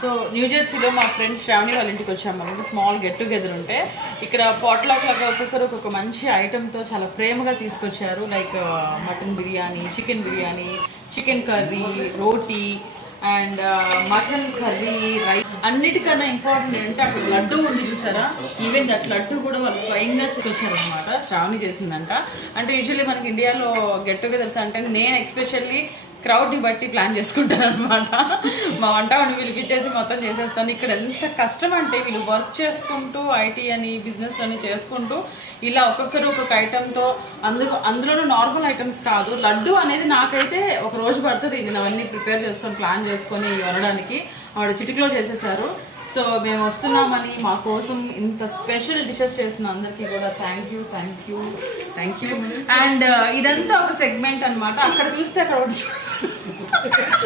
So new జెర్సీలో మా friend Shravani వాళ్ళ ఇంటికి వచ్చాము. మనకి స్మాల్ గెట్ టుగెదర్ ఉంటే ఇక్కడ పాట్లాక్ లాగా ఒక్కొక్కరు ఒక్కొక్క మంచి ఐటెంతో చాలా ప్రేమగా తీసుకొచ్చారు. Like mutton biryani, chicken curry, roti and mutton curry, rice. అన్నిటికన్నా ఇంపార్టెంట్ ఏంటంటే అక్కడ లడ్డు ఉంది చూసారా, ఈవెన్ దట్ లడ్డు కూడా వాళ్ళు స్వయంగా చేసుకొచ్చారనమాట. శ్రావణి చేసిందంట. అంటే యూజువల్లీ మనకి ఇండియాలో గెట్ టుగెదర్స్ అంటే నేను ఎక్స్పెషల్లీ క్రౌడ్ని బట్టి ప్లాన్ చేసుకుంటాను అనమాట. మా వంట వాడిని పిలిపించేసి మొత్తం చేసేస్తాను. ఇక్కడ ఎంత కష్టం అంటే వీళ్ళు వర్క్ చేసుకుంటూ ఐటీ అని బిజినెస్ అని చేసుకుంటూ ఇలా ఒక్కొక్కరు ఒక్కొక్క ఐటెంతో అందులోనూ నార్మల్ ఐటమ్స్ కాదు. లడ్డు అనేది నాకైతే ఒక రోజు పడుతుంది. నేను అవన్నీ ప్రిపేర్ చేసుకొని ప్లాన్ చేసుకొని వండడానికి. వాడు చిటికలో చేసేసారు. సో మేము వస్తున్నామని మా కోసం ఇంత స్పెషల్ డిషెస్ చేసిన అందరికీ కూడా థ్యాంక్ యూ. అండ్ ఇదంతా ఒక సెగ్మెంట్ అనమాట. అక్కడ చూస్తే అక్కడ